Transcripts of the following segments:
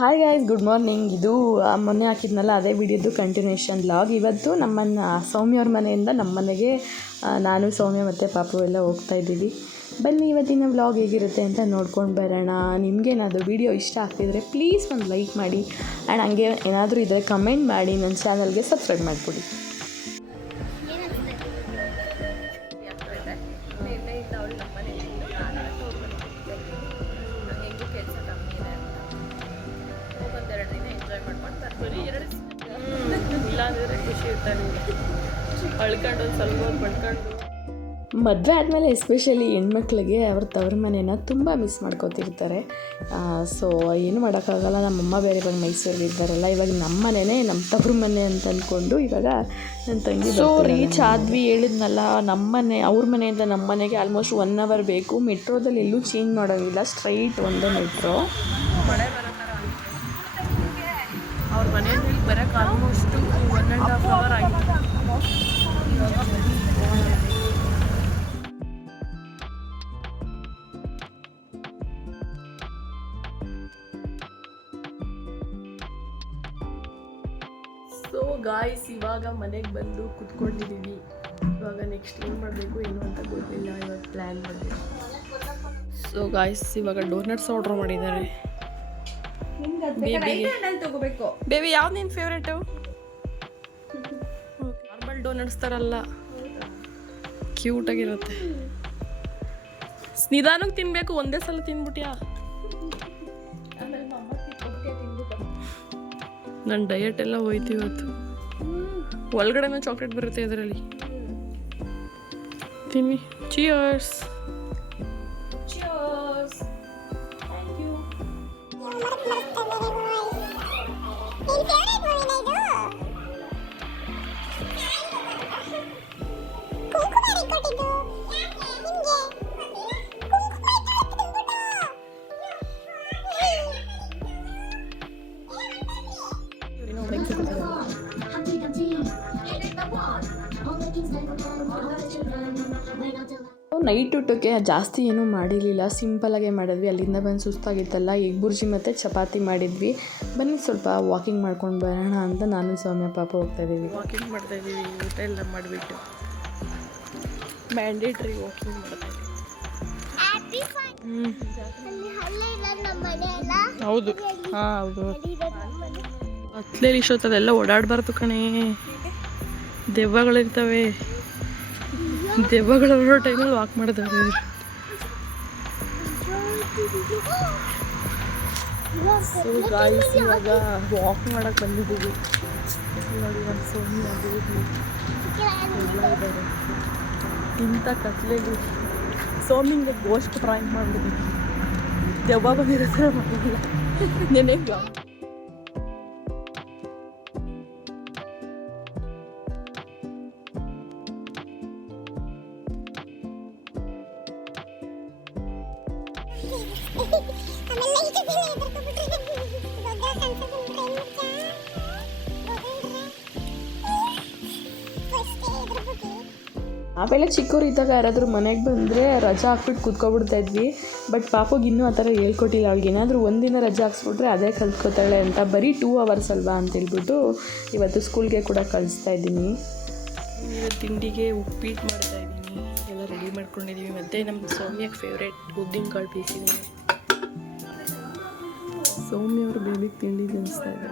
Hi guys, good morning. ಇದು ಮೊನ್ನೆ ಹಾಕಿದ್ನಲ್ಲ ಅದೇ ವಿಡಿಯೋದು ಕಂಟಿನ್ಯೂಷನ್ ವ್ಲಾಗ್. ಇವತ್ತು ಸೌಮ್ಯವ್ರ ಮನೆಯಿಂದ ನಮ್ಮ ಮನೆಗೆ ನಾನು, ಸೌಮ್ಯ ಮತ್ತು ಪಾಪು ಎಲ್ಲ ಹೋಗ್ತಾ ಇದ್ದೀವಿ. ಬನ್ನಿ ಇವತ್ತಿನ ವ್ಲಾಗ್ ಹೇಗಿರುತ್ತೆ ಅಂತ ನೋಡ್ಕೊಂಡು ಬರೋಣ. ನಿಮಗೇನಾದರೂ ವಿಡಿಯೋ ಇಷ್ಟ ಆಗ್ತಿದ್ರೆ ಪ್ಲೀಸ್ ಒಂದು ಲೈಕ್ ಮಾಡಿ ಆ್ಯಂಡ್ ಹಂಗೆ ಏನಾದರೂ ಇದ್ದರೆ ಕಮೆಂಟ್ ಮಾಡಿ. ನನ್ನ ಚಾನಲ್ಗೆ ಸಬ್ಸ್ಕ್ರೈಬ್ ಮಾಡಿಕೊಡಿ. ಮದುವೆ ಆದಮೇಲೆ ಎಸ್ಪೆಷಲಿ ಹೆಣ್ಮಕ್ಳಿಗೆ ಅವ್ರ ತವ್ರ ಮನೇನ ತುಂಬ ಮಿಸ್ ಮಾಡ್ಕೋತಿರ್ತಾರೆ. ಸೊ ಏನು ಮಾಡೋಕ್ಕಾಗಲ್ಲ. ನಮ್ಮಮ್ಮ ಬೇರೆ ಇವಾಗ ಮೈಸೂರಲ್ಲಿ ಇದ್ದಾರಲ್ಲ, ಇವಾಗ ನಮ್ಮ ಮನೆಯೇ ನಮ್ಮ ತವ್ರ ಮನೆ ಅಂತ ಅಂದ್ಕೊಂಡು ಇವಾಗ ನನ್ನ ತಂಗಿ ರೀಚ್ ಆದ್ವಿ. ಹೇಳಿದ್ನಲ್ಲ, ಅವ್ರ ಮನೆಯಿಂದ ನಮ್ಮ ಮನೆಗೆ ಆಲ್ಮೋಸ್ಟ್ 1 hour ಬೇಕು. ಮೆಟ್ರೋದಲ್ಲಿ ಎಲ್ಲೂ ಚೇಂಜ್ ಮಾಡೋಂಗಿಲ್ಲ, ಸ್ಟ್ರೈಟ್ ಒಂದೇ ಮೆಟ್ರೋ. ಮಳೆ ಅವ್ರ ಮನೆಯಲ್ಲಿ ಬರೋಕ್ಕೆ ಆಲ್ಮೋಸ್ಟ್ 1.5 hour ಆಗಿದೆ. ಸೊ ಗಾಯ್ಸ್, ಇವಾಗ ಮನೆಗೆ ಬಂದು ಕುತ್ಕೊಂಡಿದ್ದೀವಿ. ಇವಾಗ ನೆಕ್ಸ್ಟ್ ಏನು ಮಾಡಬೇಕು ಏನು ಅಂತ ಗೊತ್ತಿಲ್ಲ. ಇವಾಗ ಪ್ಲ್ಯಾನ್ ಮಾಡಬೇಕು. ಸೊ ಗಾಯ್ಸ್, ಇವಾಗ ಡೋನಟ್ಸ್ ಆರ್ಡ್ರ್ ಮಾಡಿದ್ದಾರೆ. ಬೇಬಿ ಯಾವ್ದು ನಿನ್ನ ಫೇವ್ರೇಟು? ನಾರ್ಮಲ್ ಡೋನಟ್ಸ್ ಥರಲ್ಲ, ಕ್ಯೂಟಾಗಿರುತ್ತೆ. ನಿಧಾನಕ್ಕೆ ತಿನ್ನಬೇಕು, ಒಂದೇ ಸಲ ತಿನ್ಬಿಟ್ಯಾ? ನನ್ನ ಡಯಟ್ ಎಲ್ಲ ಹೋಯ್ತು ಇವತ್ತು. ಒಳಗಡೆ ಚಾಕ್ಲೇಟ್ ಬರುತ್ತೆ ಇದರಲ್ಲಿ. ತಿನ್ನಿ. ಚಿಯರ್ಸ್. ನೈಟ್ ಊಟಕ್ಕೆ ಜಾಸ್ತಿ ಏನೂ ಮಾಡಿರಲಿಲ್ಲ, ಸಿಂಪಲಾಗೇ ಮಾಡಿದ್ವಿ. ಅಲ್ಲಿಂದ ಬಂದು ಸುಸ್ತಾಗಿತ್ತಲ್ಲ, ಎಗ್ ಬುರ್ಜಿ ಮತ್ತು ಚಪಾತಿ ಮಾಡಿದ್ವಿ. ಬನ್ನಿ ಸ್ವಲ್ಪ ವಾಕಿಂಗ್ ಮಾಡ್ಕೊಂಡು ಬರೋಣ ಅಂತ ನಾನು, ಸೌಮ್ಯ, ಪಾಪ ಹೋಗ್ತಾಯಿದ್ದೀವಿ. ವಾಕಿಂಗ್ ಮಾಡ್ತಾಯಿದ್ದೀವಿ, ಊಟ ಎಲ್ಲ ಮಾಡಿಬಿಟ್ಟು ಮ್ಯಾಂಡೇಟ್ರಿ ವಾಕಿಂಗ್ ಮಾಡ್ತಾಯಿದ್ದೀವಿ. ಹೌದು, ಹಾಂ ಹೌದು. ಹತ್ತಲೇಲಿ ಇಷ್ಟೊತ್ತದೆಲ್ಲ ಓಡಾಡಬಾರ್ದು ಕಣೆ, ದೆವ್ವಗಳಿರ್ತವೆ. ದೆವ್ವಗಳು ಬರೋ ಟೈಮಲ್ಲಿ ವಾಕ್ ಮಾಡಿದವ್ರೆ. ಸೊ ಗಾಯ್ಸ್, ಇವಾಗ ವಾಕ್ ಮಾಡೋಕ್ಕೆ ಬಂದಿದ್ದೀವಿ. ನೋಡಿ, ಒಂದು ಸೋಮಿ ಆಗಿದ್ದೀವಿ ಎಲ್ಲ ಇದ್ದಾರೆ. ಇಂಥ ಕತ್ಲೆಗೆ ಸೋಮಿಂಗೆ ಗೋಸ್ಟ್ ಪ್ರಾಂಕ್ ಮಾಡಿಬಿಟ್ಟಿದ್ವಿ. ದೆವ್ವ ಬಂದಿರೋ ಥರ ಮಾಡಿಲ್ಲ ನೆನೆ. ನಾವೆಲ್ಲ ಚಿಕ್ಕವ್ರು ಇದ್ದಾಗ ಯಾರಾದರೂ ಮನೆಗೆ ಬಂದರೆ ರಜಾ ಹಾಕ್ಬಿಟ್ಟು ಕೂತ್ಕೊಬಿಡ್ತಾ ಇದ್ವಿ. ಬಟ್ ಪಾಪಗೆ ಇನ್ನೂ ಆ ಥರ ಹೇಳ್ಕೊಟ್ಟಿಲ್ಲ. ಅವ್ಳಿಗೆ ಏನಾದರೂ ಒಂದಿನ ರಜಾ ಹಾಕ್ಸ್ಬಿಟ್ರೆ ಅದೇ ಕಲ್ತ್ಕೋತಾಳೆ ಅಂತ. ಬರೀ 2 hours ಅಲ್ವಾ ಅಂತೇಳ್ಬಿಟ್ಟು ಇವತ್ತು ಸ್ಕೂಲ್ಗೆ ಕೂಡ ಕಳಿಸ್ತಾ ಇದ್ದೀನಿ. ತಿಂಡಿಗೆ ಉಪ್ಪಿಟ್ಟು ಮಾಡ್ತಾಯಿದ್ದೀನಿ, ಎಲ್ಲ ರೆಡಿ ಮಾಡ್ಕೊಂಡಿದ್ದೀವಿ. ಮತ್ತು ನಮ್ಮ ಸೌಮ್ಯಕ್ಕೆ ಫೇವ್ರೇಟ್ ಉದ್ದಿನಕಾಳು ಪೀಸಿದೆ. ಸೌಮ್ಯವ್ರ ಬೇಬಿಗೆ ತಿಂಡಿ ತಿನ್ನಿಸ್ತಾ ಇದೆ.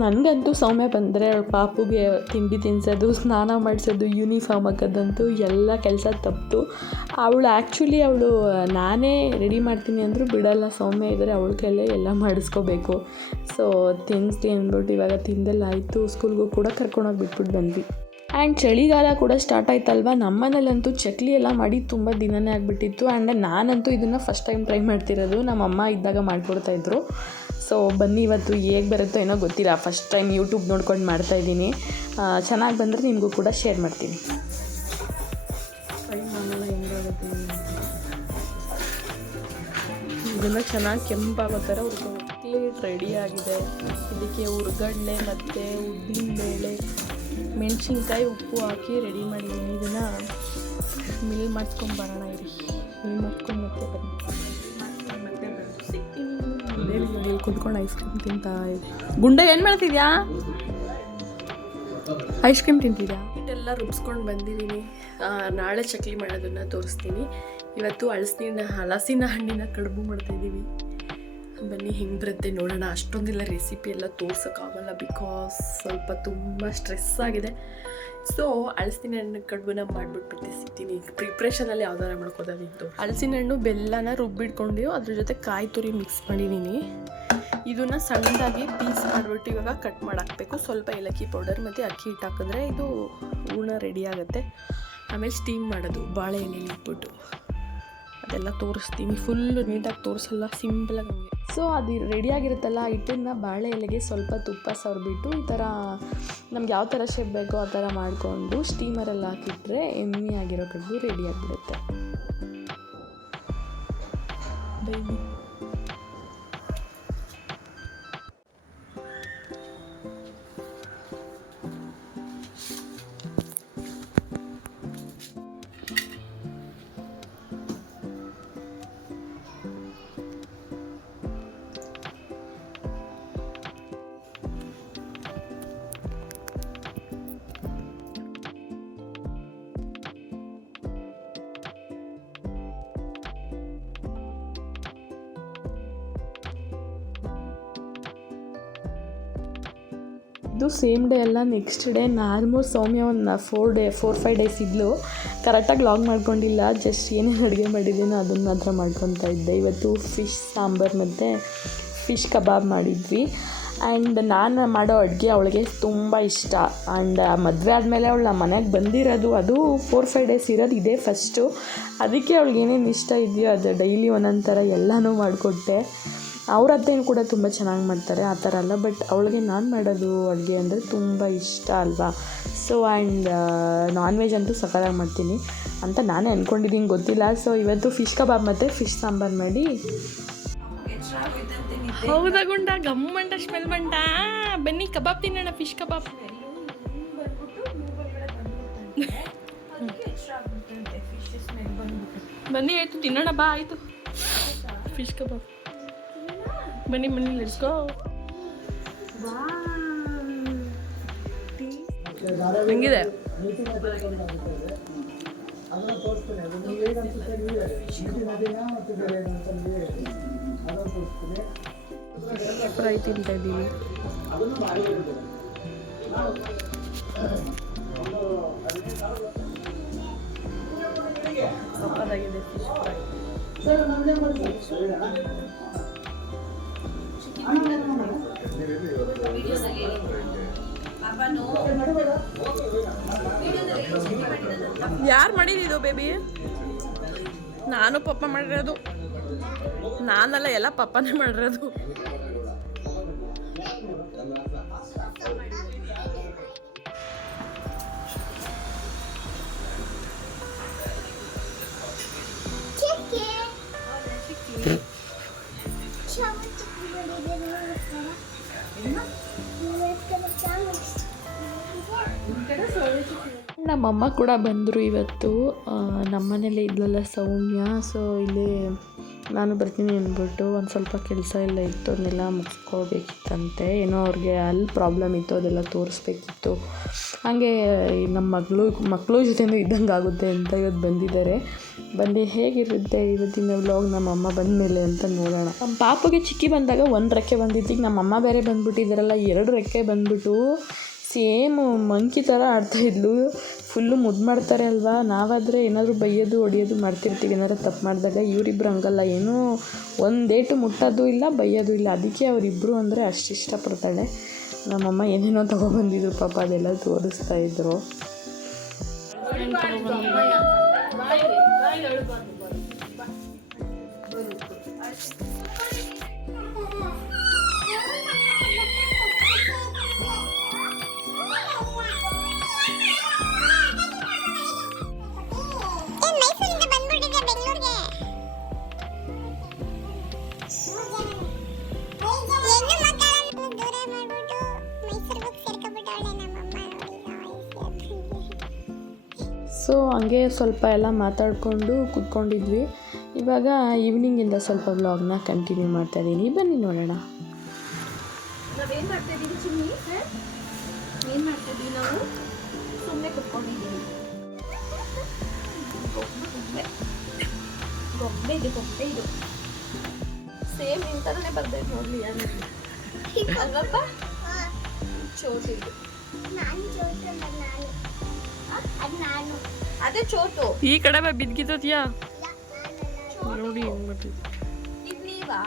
ನನಗಂತೂ ಸೌಮ್ಯ ಬಂದರೆ ಅವಳು ಪಾಪುಗೆ ತಿಂಡಿ ತಿನ್ನಿಸೋದು, ಸ್ನಾನ ಮಾಡಿಸೋದು, ಯೂನಿಫಾರ್ಮ್ ಹಾಕೋದಂತೂ ಎಲ್ಲ ಕೆಲಸ ತಪ್ಪಿತು. ಅವಳು ನಾನೇ ರೆಡಿ ಮಾಡ್ತೀನಿ ಅಂದರೂ ಬಿಡಲ್ಲ. ಸೌಮ್ಯ ಇದ್ದರೆ ಅವಳ ಕೈಲೇ ಎಲ್ಲ ಮಾಡಿಸ್ಕೋಬೇಕು. ಸೊ ತಿನ್ನಿಸ್ಲಿ ಅಂದ್ಬಿಟ್ಟು ಇವಾಗ ತಿಂದೆಲ್ಲ ಆಯಿತು. ಸ್ಕೂಲ್ಗೂ ಕೂಡ ಕರ್ಕೊಂಡೋಗಿ ಬಿಟ್ಬಿಟ್ಟು ಬಂದ್ವಿ. ಆ್ಯಂಡ್ ಚಳಿಗಾಲ ಕೂಡ ಸ್ಟಾರ್ಟ್ ಆಯ್ತಲ್ವ. ನಮ್ಮ ಮನೇಲಂತೂ ಚಕ್ಲಿ ಎಲ್ಲ ಮಾಡಿ ತುಂಬ ದಿನವೇ ಆಗಿಬಿಟ್ಟಿತ್ತು. ಆ್ಯಂಡ್ ನಾನಂತೂ ಇದನ್ನು ಫಸ್ಟ್ ಟೈಮ್ ಟ್ರೈ ಮಾಡ್ತಿರೋದು. ನಮ್ಮಮ್ಮ ಇದ್ದಾಗ ಮಾಡಿಕೊಡ್ತಾಯಿದ್ರು. ಸೊ ಬನ್ನಿ, ಇವತ್ತು ಹೇಗೆ ಬರುತ್ತೋ ಏನೋ ಗೊತ್ತಿಲ್ಲ. ಫಸ್ಟ್ ಟೈಮ್ ಯೂಟ್ಯೂಬ್ ನೋಡ್ಕೊಂಡು ಮಾಡ್ತಾಯಿದ್ದೀನಿ. ಚೆನ್ನಾಗಿ ಬಂದರೆ ನಿಮಗೂ ಕೂಡ ಶೇರ್ ಮಾಡ್ತೀನಿ. ಇದನ್ನು ಚೆನ್ನಾಗಿ ಕೆಂಪಾಗೋ ಥರ ಹುರ್ಕೊಂಡು ರೆಡಿಯಾಗಿದೆ. ಇದಕ್ಕೆ ಹುರ್ಗಡ್ಲೆ ಮತ್ತು ಉದ್ದಿನಬೇಳೆ, ಮೆಣಸಿನ್ಕಾಯಿ, ಉಪ್ಪು ಹಾಕಿ ರೆಡಿ ಮಾಡಿದ್ದೀನಿ. ಇದನ್ನು ಮಿಲ್ ಮಾಡ್ಸ್ಕೊಂಬರೋಣ ಇರಿ. ಮಿಲ್ ಮಾಡ್ಕೊಂಡು ಮತ್ತೆ ಬನ್ನಿ. ಮನೇಲಿ ಮನೇಲಿ ಕುತ್ಕೊಂಡು ಐಸ್ ಕ್ರೀಮ್ ತಿಂತಾ ಇದೆ. ಗುಂಡೆ ಏನು ಮಾಡ್ತಿದ್ಯಾ? ಐಸ್ ಕ್ರೀಮ್ ತಿಂತಿದ್ಯಾ? ಇದೆಲ್ಲ ರುಬ್ಸ್ಕೊಂಡು ಬಂದಿದ್ದೀನಿ. ನಾಳೆ ಚಕ್ಲಿ ಮಾಡೋದನ್ನು ತೋರಿಸ್ತೀನಿ. ಇವತ್ತು ಹಲಸಿನ ಹಣ್ಣಿನ ಕಡುಬು ಮಾಡ್ತಾಯಿದ್ದೀವಿ. ಬನ್ನಿ ಹೆಂಗೆ ಬರುತ್ತೆ ನೋಡೋಣ. ಅಷ್ಟೊಂದೆಲ್ಲ ರೆಸಿಪಿ ಎಲ್ಲ ತೋರ್ಸೋಕ್ಕಾಗಲ್ಲ, ಬಿಕಾಸ್ ಸ್ವಲ್ಪ ತುಂಬ ಸ್ಟ್ರೆಸ್ ಆಗಿದೆ. ಸೊ ಹಲಸಿನ ಹಣ್ಣು ಕಡುಬನ್ನ ಮಾಡಿಬಿಟ್ಟು ಸಿಗ್ತೀನಿ. ಪ್ರಿಪ್ರೇಷನಲ್ಲಿ ಯಾವ್ದಾರ ಮಾಡ್ಕೋದಾಗಿತ್ತು. ಹಲಸಿನ ಹಣ್ಣು ಬೆಲ್ಲನ ರುಬ್ಬಿಟ್ಕೊಂಡು ಅದ್ರ ಜೊತೆ ಕಾಯಿ ತುರಿ ಮಿಕ್ಸ್ ಮಾಡಿದ್ದೀನಿ. ಇದನ್ನು ಸಣ್ಣದಾಗಿ ಪೀಸ್ ಮಾಡಿಬಿಟ್ಟು ಇವಾಗ ಕಟ್ ಮಾಡಾಕಬೇಕು. ಸ್ವಲ್ಪ ಏಲಕ್ಕಿ ಪೌಡರ್ ಮತ್ತು ಅಕ್ಕಿ ಹಿಟ್ಟು ಹಾಕಿದ್ರೆ ಇದು ಹೂರ್ಣ ರೆಡಿ ಆಗುತ್ತೆ. ಆಮೇಲೆ ಸ್ಟೀಮ್ ಮಾಡೋದು ಬಾಳೆ ಎಲೆಯಲ್ಲಿ ಇಟ್ಬಿಟ್ಟು ಅದೆಲ್ಲ ತೋರಿಸ್ತೀನಿ. ಫುಲ್ಲು ನೀಟಾಗಿ ತೋರಿಸಲ್ಲ, ಸಿಂಪಲಾಗಿ ಹಂಗೆ. ಸೊ ಅದು ರೆಡಿಯಾಗಿರುತ್ತಲ್ಲ, ಹಿಟ್ಟನ್ನು ಬಾಳೆ ಎಲೆಗೆ ಸ್ವಲ್ಪ ತುಪ್ಪ ಸವರ್ಬಿಟ್ಟು ಈ ಥರ ನಮ್ಗೆ ಯಾವ ಥರ ಶೇಪ್ ಬೇಕೋ ಆ ಥರ ಮಾಡಿಕೊಂಡು ಸ್ಟೀಮರಲ್ಲಿ ಹಾಕಿಟ್ರೆ ಎಮ್ಮೆ ಆಗಿರೋ ಕಡುಬು ರೆಡಿ ಆಗಿಬಿಡುತ್ತೆ. ಇದು ಸೇಮ್ ಡೇ ಅಲ್ಲ, ನೆಕ್ಸ್ಟ್ ಡೇ ಆಲ್ಮೋಸ್ಟ್ ಸೌಮ್ಯ ಒಂದು 4-5 ಡೇಸ್ ಇದ್ಲು. ಕರೆಕ್ಟಾಗಿ ಲಾಗ್ ಮಾಡ್ಕೊಂಡಿಲ್ಲ, ಜಸ್ಟ್ ಏನೇನು ಅಡುಗೆ ಮಾಡಿದ್ದೀನೋ ಅದನ್ನು ಮಾತ್ರ ಮಾಡ್ಕೊತಾ ಇದ್ದೆ. ಇವತ್ತು ಫಿಶ್ ಸಾಂಬಾರು ಮತ್ತು ಫಿಶ್ ಕಬಾಬ್ ಮಾಡಿದ್ವಿ. ಆ್ಯಂಡ್ ನಾನು ಮಾಡೋ ಅಡುಗೆ ಅವಳಿಗೆ ತುಂಬ ಇಷ್ಟ. ಆ್ಯಂಡ್ ಮದುವೆ ಆದಮೇಲೆ ಅವಳು ನಮ್ಮ ಮನೆಗೆ ಬಂದಿರೋದು, ಅದು 4-5 ಡೇಸ್ ಇರೋದು ಇದೇ ಫಸ್ಟು. ಅದಕ್ಕೆ ಅವಳಿಗೆ ಏನೇನು ಇಷ್ಟ ಇದೆಯೋ ಅದು ಡೈಲಿ ಒಂದೊಂದು ಥರ ಎಲ್ಲನೂ ಮಾಡಿಕೊಟ್ಟೆ. ಅವ್ರ ಅತ್ತೆಯೂ ಕೂಡ ತುಂಬ ಚೆನ್ನಾಗಿ ಮಾಡ್ತಾರೆ, ಆ ಥರ ಅಲ್ಲ. ಬಟ್ ಅವಳಿಗೆ ನಾನು ಮಾಡೋದು ಅಡುಗೆ ಅಂದರೆ ತುಂಬ ಇಷ್ಟ ಅಲ್ವಾ. ಸೊ ಆ್ಯಂಡ್ ನಾನ್ ವೆಜ್ ಅಂತೂ ಸಖತ್ತಾಗಿ ಮಾಡ್ತೀನಿ ಅಂತ ನಾನೇ ಅಂದ್ಕೊಂಡಿದ್ದೀನಿ, ಗೊತ್ತಿಲ್ಲ. ಸೊ ಇವತ್ತು ಫಿಶ್ ಕಬಾಬ್ ಮತ್ತು ಫಿಶ್ ಸಾಂಬಾರು ಮಾಡಿ. ಹೌದಾ ಗುಂಡ, ಗಮ್ಮಂಟ ಸ್ಮೆಲ್ ಬಂಟ. ಬನ್ನಿ ಕಬಾಬ್ ತಿನ್ನೋಣ, ಫಿಶ್ ಕಬಾಬ್. ಬನ್ನಿ ಆಯಿತು ತಿನ್ನೋಣ, ಬಾ ಆಯಿತು. ಫಿಶ್ ಕಬಾಬ್ ಬನ್ನಿ ಲೆಟ್ಸ್ ಗೋ. ಹೆಂಗಿದೆ? ಫ್ರೈ ತಿಂತಾ ಇದ್ದೀವಿ. ಸಕ್ಕತ್ತಾಗಿದೆ ಫಿಶ್ ಫ್ರೈ. ಯಾರು ಮಾಡಿದ್ದು ಬೇಬಿ? ನಾನು ಪಪ್ಪ ಮಾಡಿರೋದು. ನಾನಲ್ಲ, ಎಲ್ಲ ಪಪ್ಪನೇ ಮಾಡಿರೋದು. ನಮ್ಮಮ್ಮ ಕೂಡ ಬಂದರು ಇವತ್ತು. ನಮ್ಮನೇಲೆ ಇದ್ಲಲ್ಲ ಸೌಮ್ಯ. ಸೊ ಇಲ್ಲಿ ನಾನು ಬರ್ತೀನಿ ಅಂದ್ಬಿಟ್ಟು ಒಂದು ಸ್ವಲ್ಪ ಕೆಲಸ ಎಲ್ಲ ಇತ್ತು, ಅದನ್ನೆಲ್ಲ ಮುಗಿಸ್ಕೋಬೇಕಿತ್ತಂತೆ. ಏನೋ ಅವ್ರಿಗೆ ಅಲ್ಲಿ ಪ್ರಾಬ್ಲಮ್ ಇತ್ತು, ಅದೆಲ್ಲ ತೋರಿಸ್ಬೇಕಿತ್ತು. ಹಾಗೆ ನಮ್ಮ ಮಕ್ಕಳು ಜೊತೆನೂ ಇದ್ದಂಗೆ ಆಗುತ್ತೆ ಅಂತ ಇವತ್ತು ಬಂದಿದ್ದಾರೆ. ಬಂದು ಹೇಗಿರುತ್ತೆ ಇವತ್ತಿನ ವ್ಲಾಗ್ ನಮ್ಮಮ್ಮ ಬಂದ ಮೇಲೆ ಅಂತ ನೋಡೋಣ. ನಮ್ಮ ಪಾಪುಗೆ ಚಿಕ್ಕಿ ಬಂದಾಗ 1 ರೆಕ್ಕೆ ಬಂದಿದ್ದು, ಈಗ ನಮ್ಮಮ್ಮ ಬೇರೆ ಬಂದುಬಿಟ್ಟಿದ್ದಾರಲ್ಲ 2 ರೆಕ್ಕೆ ಬಂದುಬಿಟ್ಟು ಸೇಮ್ ಮಂಕಿ ಥರ ಆಡ್ತಾಯಿದ್ಲು. ಫುಲ್ಲು ಮುದ್ದು ಮಾಡ್ತಾರೆ ಅಲ್ವಾ. ನಾವಾದರೆ ಏನಾದರೂ ಬೈಯೋದು ಹೊಡಿಯೋದು ಮಾಡ್ತಿರ್ತೀವಿ ಏನಾದ್ರು ತಪ್ಪು ಮಾಡಿದಾಗ. ಇವರಿಬ್ಬರು ಹಂಗಲ್ಲ, ಏನೂ ಒಂದೇಟು ಮುಟ್ಟೋದು ಇಲ್ಲ, ಬೈಯೋದು ಇಲ್ಲ. ಅದಕ್ಕೆ ಅವರಿಬ್ಬರು ಅಂದರೆ ಅಷ್ಟು ಇಷ್ಟಪಡ್ತಾಳೆ. ನಮ್ಮಮ್ಮ ಏನೇನೋ ತೊಗೊಬಂದಿದ್ರು ಪಾಪ, ಅದೆಲ್ಲ ತೋರಿಸ್ತಾಯಿದ್ರು. ಸೊ ಹಂಗೆ ಸ್ವಲ್ಪ ಎಲ್ಲ ಮಾತಾಡಿಕೊಂಡು ಕೂತ್ಕೊಂಡಿದ್ವಿ. ಇವಾಗ ಈವ್ನಿಂಗಿಂದ ಸ್ವಲ್ಪ ವ್ಲಾಗ್ನ ಕಂಟಿನ್ಯೂ ಮಾಡ್ತಾಯಿದ್ದೀನಿ, ಬನ್ನಿ ನೋಡೋಣ. ನಾವೇನು ಮಾಡ್ತಾಯಿದ್ದೀವಿ ಚಿನ್ನಿ? ಏನು ಮಾಡ್ತಾಯಿದ್ದೀವಿ ನಾವು? ಸುಮ್ಮನೆ ಕುತ್ಕೊಂಡಿದ್ದೀವಿ. ಗೊಂಬೆ ಇದು ಸೇಮ್ ನಿನ್ನ ಥರನೇ ಬರ್ತೈತೆ ನೋಡಲಿ ಅಲ್ವಪ್ಪ? ಚೋಟು ಇದು, ಅದೇ ಚೋಟು. ಈ ಕಡೆ ಬಿದ್ದಿದ್ದದ್ಯಾ ನೋಡಿ ಹೆಂಗ್ ಬರ್ತಿದ್ದೆ. ಇದು ನೀವಾ?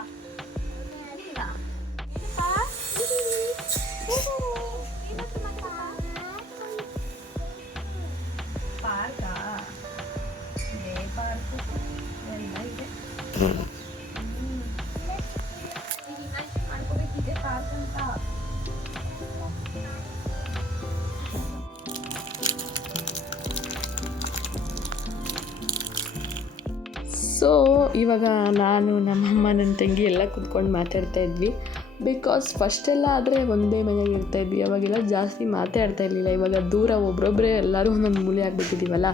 ಪಾರ್ಕಾ? ಪಾರ್ಕು ಎಲ್ಲ ಇದೆ. ಮಾಡ್ಕೋಬೇಕಿದೆ ಪಾರ್ಕ್ ಅಂತ. ಸೊ ಇವಾಗ ನಾನು ನಮ್ಮಮ್ಮ ನನ್ನ ತಂಗಿ ಎಲ್ಲ ಕೂತ್ಕೊಂಡು ಮಾತಾಡ್ತಾ ಇದ್ವಿ. ಬಿಕಾಸ್ ಫಸ್ಟೆಲ್ಲ ಆದರೆ ಒಂದೇ ಮನೆಗೆ ಇರ್ತಾಯಿದ್ವಿ, ಅವಾಗೆಲ್ಲ ಜಾಸ್ತಿ ಮಾತಾಡ್ತಾ ಇರಲಿಲ್ಲ. ಇವಾಗ ದೂರ ಒಬ್ಬರೊಬ್ಬರೇ ಎಲ್ಲರೂ ಒಂದೊಂದು ಮೂಲೆ ಆಗಿಬಿಟ್ಟಿದ್ದೀವಲ್ಲ.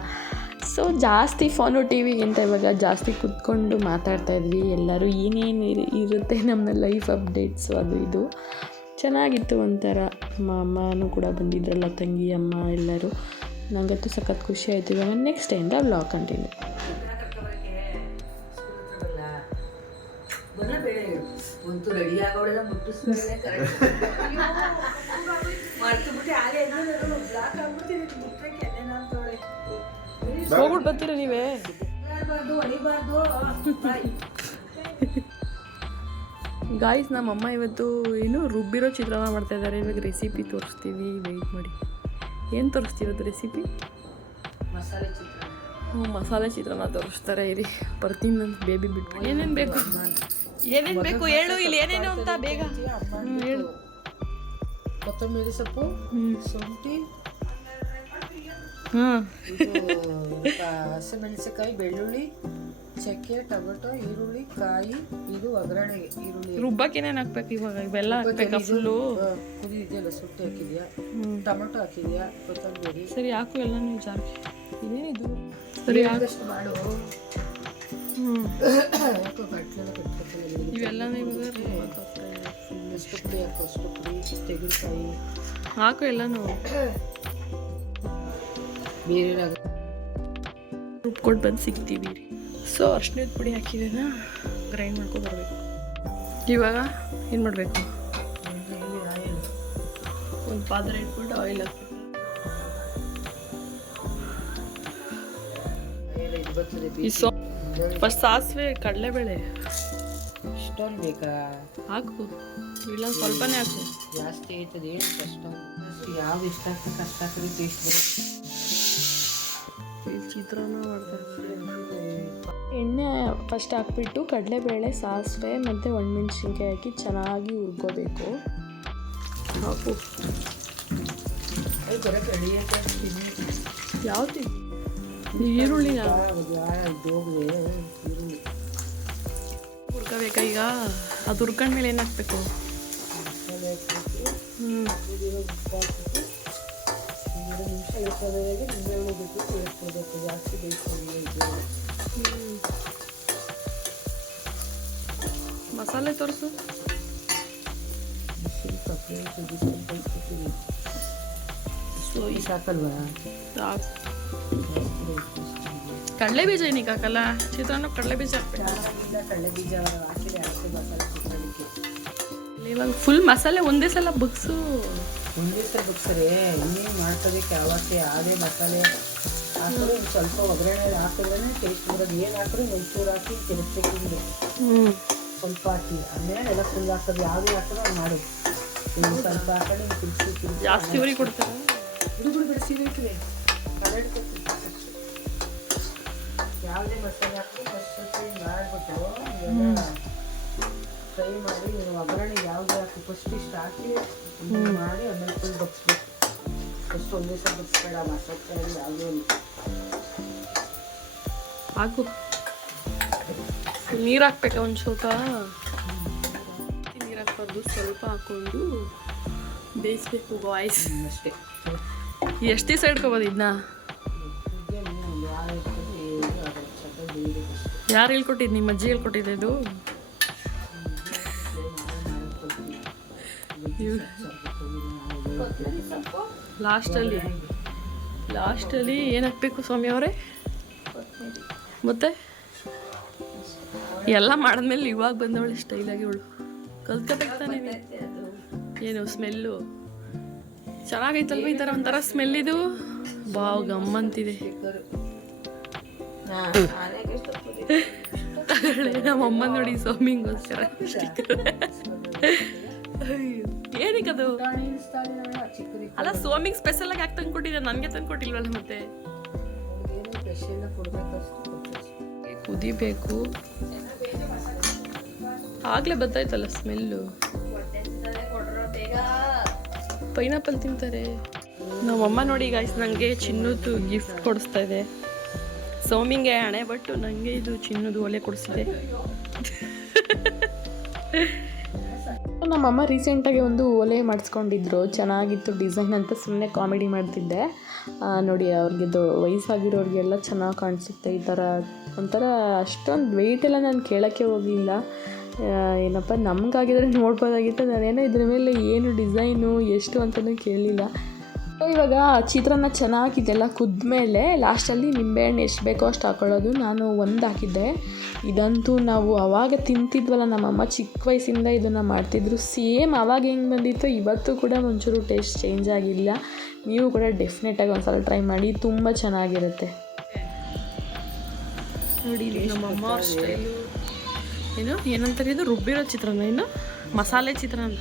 ಸೊ ಜಾಸ್ತಿ ಫೋನು ಟಿ ವಿಗಿಂತ ಇವಾಗ ಜಾಸ್ತಿ ಕೂತ್ಕೊಂಡು ಮಾತಾಡ್ತಾಯಿದ್ವಿ. ಎಲ್ಲರೂ ಏನೇನು ಇರುತ್ತೆ ನಮ್ಮ ಲೈಫ್ ಅಪ್ಡೇಟ್ಸು ಅದು ಇದು ಚೆನ್ನಾಗಿತ್ತು ಒಂಥರ. ಅಮ್ಮನೂ ಕೂಡ ಬಂದಿದ್ರಲ್ಲ, ತಂಗಿ ಅಮ್ಮ ಎಲ್ಲರೂ. ನನಗಂತೂ ಸಖತ್ ಖುಷಿ ಆಯಿತು. ಇವಾಗ ನೆಕ್ಸ್ಟ್ ಟೈಮಿಂದ ವ್ಲಾಗ್ ಕಂಟಿನ್ಯೂ. ಒಂದು ರೆಡಿ ಆಗೋಳೆಲ್ಲ ಮುಟ್ಟಿಸ್ಬೇಳೆ ಮಾಡ್ತಿಬಿಟ್ಟು ಹಾಗೆ ಬ್ಲಾಕ್ ಆಗ್ಬಿಡ್ತೀನಿ ಮುಟ್ಟಕ್ಕೆ ಅಂತೇಳಿ ಹೋಗ್ಬಿಟ್ಟು ಬರ್ತೀರ ನೀವೇ? ಹೊಡಿಬಾರ್ದು. ಗಾಯ್ಸ್, ನಮ್ಮಮ್ಮ ಇವತ್ತು ಏನು ರುಬ್ಬಿರೋ ಚಿತ್ರಾನ್ನ ಮಾಡ್ತಾಯಿದ್ದಾರೆ. ಇವಾಗ ರೆಸಿಪಿ ತೋರಿಸ್ತೀವಿ, ವೆಯ್ಟ್ ಮಾಡಿ. ಏನು ತೋರಿಸ್ತೀವಿ ಇವತ್ತು ರೆಸಿಪಿ? ಮಸಾಲೆ ಚಿತ್ರಾನ್ನ. ಮಸಾಲೆ ಚಿತ್ರಾನ್ನ ತೋರಿಸ್ತಾರೆ. ಇರಿ ಬರ್ತೀನಿ ನಾನು, ಬೇಬಿ ಬಿಟ್ಟು. ಏನೇನು ಬೇಕು ಹೇಳು, ಇಲ್ಲಿ ಏನೇನು ಅಂತ ಬೇಗ ಹೇಳು. ಕೊತ್ತಂಬರಿ ಸೊಪ್ಪು, ಶುಂಠಿ, ಹಸಿಮೆಣಸಿನಕಾಯಿ, ಬೆಳ್ಳುಳ್ಳಿ, ಚಕ್ಕೆ, ಟೊಮೆಟೊ, ಈರುಳ್ಳಿ, ಕಾಯಿ. ಇದು ಒಗ್ಗರಣೆಗೆ ಈರುಳ್ಳಿ. ರುಬ್ಬಕ್ಕೆ ಏನೇನು ಹಾಕ್ಬೇಕು ಇವಾಗ? ಇವೆಲ್ಲ ಹಾಕ್ಬೇಕಾ ಫುಲ್ಲು? ಕುದಿ ಇದೆಯಲ್ಲ, ಶುಂಠಿ ಹಾಕಿದ್ಯಾ, ಟೊಮೆಟೊ ಹಾಕಿದ್ಯಾ, ಕೊತ್ತಂಬರಿ. ಸರಿ ಹಾಕು ಎಲ್ಲ ನೀವು ಜಾರ್ಗೆ. ಇದೇನಿದು? ಸರಿ ಆದಷ್ಟು ಮಾಡು. ಇವೆಲ್ಲ ತೆಂಗಿನಕಾಯಿ ಹಾಕು ಎಲ್ಲನೂ. ಬೇರೆ ರುಬ್ಕೊಂಡು ಬಂದು ಸಿಗ್ತೀವಿ. ಸೊ ಅರ್ಶಿಣದ ಪುಡಿ ಹಾಕಿದ್ದೇನ ಗ್ರೈಂಡ್ ಮಾಡ್ಕೊಂಡು ಬರಬೇಕು. ಇವಾಗ ಏನು ಮಾಡಬೇಕು? ಒಂದು ಪಾತ್ರೆ ಇಟ್ಬಿಟ್ಟು ಆಯಿಲ್ ಹಾಕ್ಬೇಕು. ಫಸ್ಟ್ ಸಾಸಿವೆ, ಕಡಲೆಬೇಳೆ ಇಷ್ಟೊಂದು ಬೇಕಾ? ಹಾಕು, ಇಲ್ಲ ಸ್ವಲ್ಪನೇ ಹಾಕು. ಜಾಸ್ತಿ ಆಯ್ತದೆ ಏನು ಕಷ್ಟ. ಯಾವ್ದು ಇಷ್ಟ ಆಗ್ತದೆ ಕಷ್ಟ ಆಗ್ತದೆ, ಟೇಸ್ಟ್ ಬರುತ್ತೆ. ಚಿತ್ರಾನ್ನ ಮಾಡ್ತಾರೆ. ಎಣ್ಣೆ ಫಸ್ಟ್ ಹಾಕ್ಬಿಟ್ಟು ಕಡಲೆಬೇಳೆ, ಸಾಸಿವೆ ಮತ್ತು ಒಣಮೆಣ್ಸಿನ್ಕಾಯಿ ಹಾಕಿ ಚೆನ್ನಾಗಿ ಹುರ್ಕೋಬೇಕು. ಹಾಕು. ಯಾವುದು? ಈರುಳ್ಳಿನ ಹುರ್ಕೋಬೇಕಾ ಈಗ? ಅದು ಹುರ್ಕೊಂಡ್ಮೇಲೆ ಏನು ಹಾಕ್ಬೇಕು? ಮಸಾಲೆ ತೋರಿಸು. ಸೊ ಈ ಸಾಕಲ್ವಾ? ಸಾಕು. ಕಡಲೆ ಬೀಜ ಏನಕ್ಕೆ ಹಾಕಲ್ಲ? ಚಿತ್ರಾನ್ನ ಕಡಲೆ ಬೀಜ ಹಾಕ್ಬೇಕು. ಕಡಲೆ ಬೀಜ ಹಾಕಿದ್ರೆ ಹಾಕಿ ಮಸಾಲೆ ಚಿತ್ರಾನ್ನಕ್ಕೆ. ಇವಾಗ ಫುಲ್ ಮಸಾಲೆ ಒಂದೇ ಸಲ ಬಗ್ಸು. ಒಂದೇ ಸಲ ಬಗ್ಸರೆ ಇನ್ನೇನು ಮಾಡ್ಕೋಬೇಕು. ಯಾವತ್ತೇ ಯಾವುದೇ ಮಸಾಲೆ ಹಾಕಿದ್ರೆ ಸ್ವಲ್ಪ ಒಗ್ಗರಣೆ ಹಾಕಿದ್ರೆ ಟೇಸ್ಟ್ ಬರೋದು. ಏನು ಹಾಕಿದ್ರೆ ಒಂಚೂರು ಹಾಕಿ ತಿರುಗ್ಬೇಕಿದೆ, ಸ್ವಲ್ಪ ಹಾಕಿ ಆಮೇಲೆ ಎಲ್ಲ ಫುಲ್ ಹಾಕೋದು. ಯಾವುದೇ ಹಾಕಿದ್ರೆ ಅದು ಮಾಡೋದು. ಸ್ವಲ್ಪ ಹಾಕೊಂಡು ತಿರುಗಿಸಿ ಜಾಸ್ತಿ ಉರಿ ಕೊಡ್ತಾರೆ. ಹುಡುಗರು ಬೆಳೆಸಿದ್ರೆ ಯಾವುದೇ ಮಸಾಲೆ ಹಾಕಿ ಫಸ್ಟ್ ಮಾಡಿಬಿಟ್ಟು ಫ್ರೈ ಮಾಡಿ ಒಗ್ಗರಣೆ ಯಾವುದೇ ಹಾಕಿ ಫಸ್ಟ್ ಇಷ್ಟು ಹಾಕಿ ಮಾಡಿ ಆಮೇಲೆ ಫುಲ್ ಬಗ್ಸ್ಬೇಕು. ಫಸ್ಟ್ ಒಂದೇ ಸಲ ಬಗ್ಸ್ಬೇಡ, ಮಸಾಲೆ ಯಾವುದೇ ಹಾಕು. ನೀರು ಹಾಕ್ಬೇಕಾ ಒಂದು ಸ್ವಲ್ಪ? ನೀರು ಹಾಕ್ಬಾರ್ದು, ಸ್ವಲ್ಪ ಹಾಕ್ಕೊಂಡು ಬೇಯಿಸ್ಬೇಕು. ವಾಯ್ಸ್ ಅಷ್ಟೇ. ಎಷ್ಟು ದಿವಸ ಇಟ್ಕೊಬೋದು ಇದನ್ನ? ಯಾರು ಹೇಳ್ಕೊಟ್ಟಿದ್ದು? ನಿಮ್ಮ ಅಜ್ಜಿ ಹೇಳ್ಕೊಟ್ಟಿದ್ದೆ ಇದು? ಲಾಸ್ಟಲ್ಲಿ ಏನು ಹಾಕ್ಬೇಕು ಸ್ವಾಮಿ ಅವರೇ? ಮತ್ತೆ ಎಲ್ಲ ಮಾಡಿದ್ಮೇಲೆ ಇವಾಗ ಬಂದವಳು ಸ್ಟೈಲಾಗಿ ಅವಳು ಕಲ್ತ್ಕೊತಾನೆ. ಏನು ಸ್ಮೆಲ್ಲು ಚೆನ್ನಾಗೈತಲ್ವ? ಈ ಥರ ಒಂಥರ ಸ್ಮೆಲ್ ಇದು ಬಾವ್ ಗಮ್ಮಂತಿದೆ. ತಗೊಳ್ಳೆ ನಮ್ಮಮ್ಮ ನೋಡಿ ಸ್ವಾಮಿಗೋಸ್ಕರ. ಏನಕ್ಕದು? ಅಲ್ಲ ಸ್ವಾಮಿಗೆ ಸ್ಪೆಷಲ್ ಆಗಿ ಯಾಕೆ ತಂದ್ಕೊಟ್ಟಿದ್ದೆ? ನನಗೆ ತಂದ್ಕೊಟ್ಟಿಲ್ವಲ್ಲ ಮತ್ತೆ. ಕುದಿಬೇಕು. ಆಗ್ಲೇ ಬತ್ತಾಯ್ತಲ್ಲ ಸ್ಮೆಲ್ಲು. ಪೈನಾಪಲ್ ತಿಂತಾರೆ ನಮ್ಮಮ್ಮ. ನೋಡಿ ಗಾಯ್ಸ್, ನನಗೆ ಚಿನ್ನದ್ದು ಗಿಫ್ಟ್ ಕೊಡಿಸ್ತಾ ಇದೆ. ಸೌಮಿಂಗೆ ಹಣೆ ಬಟ್ಟು ನನಗೆ ಇದು ಚಿನ್ನದ ಒಲೆ ಕೊಡಿಸಿದೆ. ನಮ್ಮಮ್ಮ ರೀಸೆಂಟಾಗಿ ಒಂದು ಒಲೆ ಮಾಡಿಸ್ಕೊಂಡಿದ್ರು, ಚೆನ್ನಾಗಿತ್ತು ಡಿಸೈನ್ ಅಂತ ಸುಮ್ಮನೆ ಕಾಮಿಡಿ ಮಾಡ್ತಿದ್ದೆ. ನೋಡಿ ಅವ್ರಿಗೆ ವಯಸ್ಸಾಗಿರೋರಿಗೆಲ್ಲ ಚೆನ್ನಾಗಿ ಕಾಣಿಸುತ್ತೆ ಈ ಥರ. ಒಂಥರ ಅಷ್ಟೊಂದು ವೆಯ್ಟೆಲ್ಲ ನಾನು ಕೇಳೋಕ್ಕೆ ಹೋಗಲಿಲ್ಲ. ಏನಪ್ಪ ನಮಗಾಗಿದ್ರೆ ನೋಡ್ಬೋದಾಗಿತ್ತು. ನಾನೇನೋ ಇದ್ರ ಮೇಲೆ ಏನು ಡಿಸೈನು ಎಷ್ಟು ಅಂತಲೂ ಕೇಳಲಿಲ್ಲ. ಇವಾಗ ಚಿತ್ರಾನ್ನ ಚೆನ್ನಾಗಿದೆಲ್ಲ ಕುದ್ಮೇಲೆ ಲಾಸ್ಟಲ್ಲಿ ನಿಂಬೆಹಣ್ಣು ಎಷ್ಟು ಬೇಕೋ ಅಷ್ಟು ಹಾಕೊಳ್ಳೋದು. ನಾನು ಒಂದು ಹಾಕಿದ್ದೆ. ಇದಂತೂ ನಾವು ಆವಾಗ ತಿಂತಿದ್ವಲ್ಲ, ನಮ್ಮಮ್ಮ ಚಿಕ್ಕ ವಯಸ್ಸಿಂದ ಇದನ್ನು ಮಾಡ್ತಿದ್ರು. ಸೇಮ್ ಆವಾಗ ಹೆಂಗೆ ಬಂದಿತ್ತು ಇವತ್ತು ಕೂಡ ಒಂಚೂರು ಟೇಸ್ಟ್ ಚೇಂಜ್ ಆಗಿಲ್ಲ. ನೀವು ಕೂಡ ಡೆಫಿನೆಟಾಗಿ ಒಂದು ಸಲ ಟ್ರೈ ಮಾಡಿ, ತುಂಬ ಚೆನ್ನಾಗಿರುತ್ತೆ. ನೋಡಿ ನಮ್ಮಮ್ಮ ಸ್ಟೈಲು ಏನಂತಾರೆ ಇದು? ರುಬ್ಬಿರೋ ಚಿತ್ರಾನ್ನ, ಏನು ಮಸಾಲೆ ಚಿತ್ರಾನ್ನ.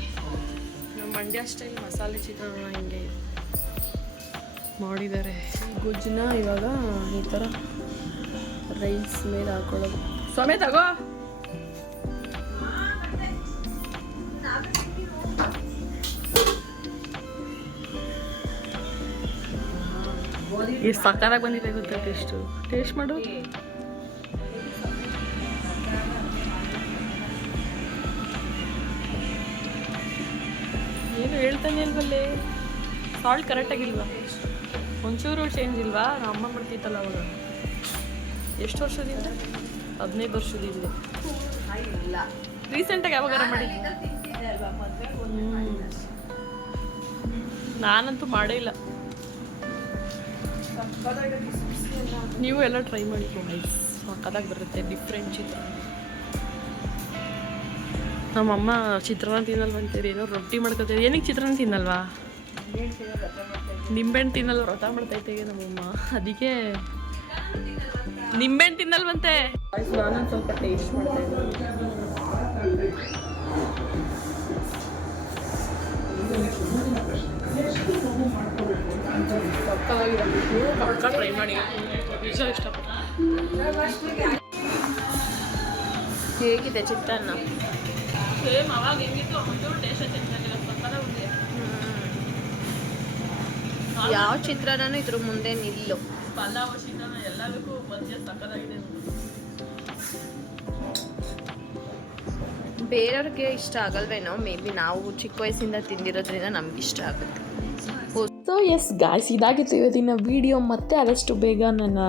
ನಮ್ಮ ಮಂಡ್ಯ ಸ್ಟೈಲ್ ಮಸಾಲೆ ಚಿತ್ರಾನ್ನ ಹಿಂಗೆ ಮಾಡಿದ್ದಾರೆ. ಗೊಜ್ಜನ್ನ ಇವಾಗ ಈ ಥರ ರೈಸ್ ಮೇಲೆ ಹಾಕೊಳ್ಳೋದು. ಸ್ವಾಮಿ ತಗೋ. ಎಷ್ಟು ಸಕ್ಕತ್ತಾಗಿ ಬಂದಿದೆ ಗೊತ್ತಾ ಟೇಸ್ಟ್ ಮಾಡು. ಏನು ಹೇಳ್ತಾನೆ ಇಲ್ವಲ್ಲೇ? ಸಾಲ್ಟ್ ಕರೆಕ್ಟಾಗಿಲ್ವಾ? ಒಂಚೂರು ಚೇಂಜ್ ಇಲ್ವಾ? ನಮ್ಮ ಅಮ್ಮ ಮಾಡ್ತಿತ್ತಲ್ಲ ಅವಾಗ. ಎಷ್ಟು ವರ್ಷದಿಂದ? 15 ವರ್ಷದಿಂದ. ರೀಸೆಂಟಾಗಿ ಯಾವಾಗಾರ ಮಾಡಿ? ನಾನಂತೂ ಮಾಡೇ ಇಲ್ಲ. ನೀವು ಎಲ್ಲ ಟ್ರೈ ಮಾಡಿ ಗೈಸ್, ಸಕ್ಕತ್ತಾಗಿ ಬರುತ್ತೆ. ಡಿಫ್ರೆಂಟ್ ಚಿತ್ರಾನ್ನ. ನಮ್ಮಮ್ಮ ಚಿತ್ರಾನ್ನ ತಿನ್ನಲ್ವಂತೀರಿ, ಏನೋ ರೊಟ್ಟಿ ಮಾಡ್ಕೊತೀರಿ. ಏನಕ್ಕೆ ಚಿತ್ರಾನ್ನ ತಿನ್ನಲ್ವಾ? ನಿಂಬೆಹಣ್ಣು ತಿನ್ನಲ್ವ? ವ್ರತ ಮಾಡ್ತೈತೆ ನಮ್ಮಮ್ಮ, ಅದಕ್ಕೆ ನಿಂಬೆಹಣ್ಣು ತಿನ್ನಲ್ವಂತೆ. ನಾನೊಂದು ಸ್ವಲ್ಪ ಟೇಸ್ಟ್ ಮಾಡ್ತಾಯಿದ್ದೆ. ಪಕ್ಕ ಟ್ರೈ ಮಾಡಿ, ನಿಜ ಇಷ್ಟಪಟ್ಟು. ಹೇಗಿದೆ ಚಿತ್ರಾನ್ನ? ಸೇಮ್ ಅವಾಗ ಹೆಂಗಿತ್ತು ಒಂಚೂರು ಟೇಸ್ಟ್ ಚೆನ್ನಾಗಿಲ್ಲ, ಪಕ್ಕದ ఉంది. ಯಾವ ಚಿತ್ರಾನ್ನೂ ಇದ್ರ ಮುಂದೆ ನಿಲ್ಲು. ಪಲಾವ್ ಚಿತ್ರಾನ್ನ ಎಲ್ಲದಕ್ಕೂ ಮಧ್ಯ ಸಕ್ಕದಾಗಿದೆ. ಬೇರೆಯವ್ರಿಗೆ ಇಷ್ಟ ಆಗಲ್ವೇನೋ, ಮೇ ಬಿ ನಾವು ಚಿಕ್ಕ ವಯಸ್ಸಿಂದ ತಿಂದಿರೋದ್ರಿಂದ ನಮ್ಗೆ ಇಷ್ಟ ಆಗುತ್ತೆ. ಸೊ ಎಸ್ ಗಾಯ್ಸ್, ಇದಾಗಿತ್ತು ಇವತ್ತಿನ ವೀಡಿಯೋ. ಮತ್ತೆ ಆದಷ್ಟು ಬೇಗ ನನ್ನ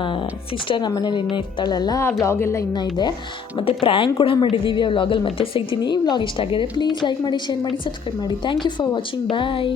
ಸಿಸ್ಟರ್ ನಮ್ಮ ಮನೇಲಿ ಇನ್ನೂ ಇರ್ತಾಳಲ್ಲ, ಆ ವ್ಲಾಗೆಲ್ಲ ಇನ್ನೂ ಇದೆ. ಮತ್ತು ಪ್ರ್ಯಾಂಕ್ ಕೂಡ ಮಾಡಿದ್ದೀವಿ. ಆ ವ್ಲಾಗಲ್ಲಿ ಮತ್ತೆ ಸಿಗ್ತೀನಿ. ಈ ವ್ಲಾಗ್ ಇಷ್ಟ ಆಗಿದ್ರೆ ಪ್ಲೀಸ್ ಲೈಕ್ ಮಾಡಿ, ಶೇರ್ ಮಾಡಿ, ಸಬ್ಸ್ಕ್ರೈಬ್ ಮಾಡಿ. Thank you for watching. Bye.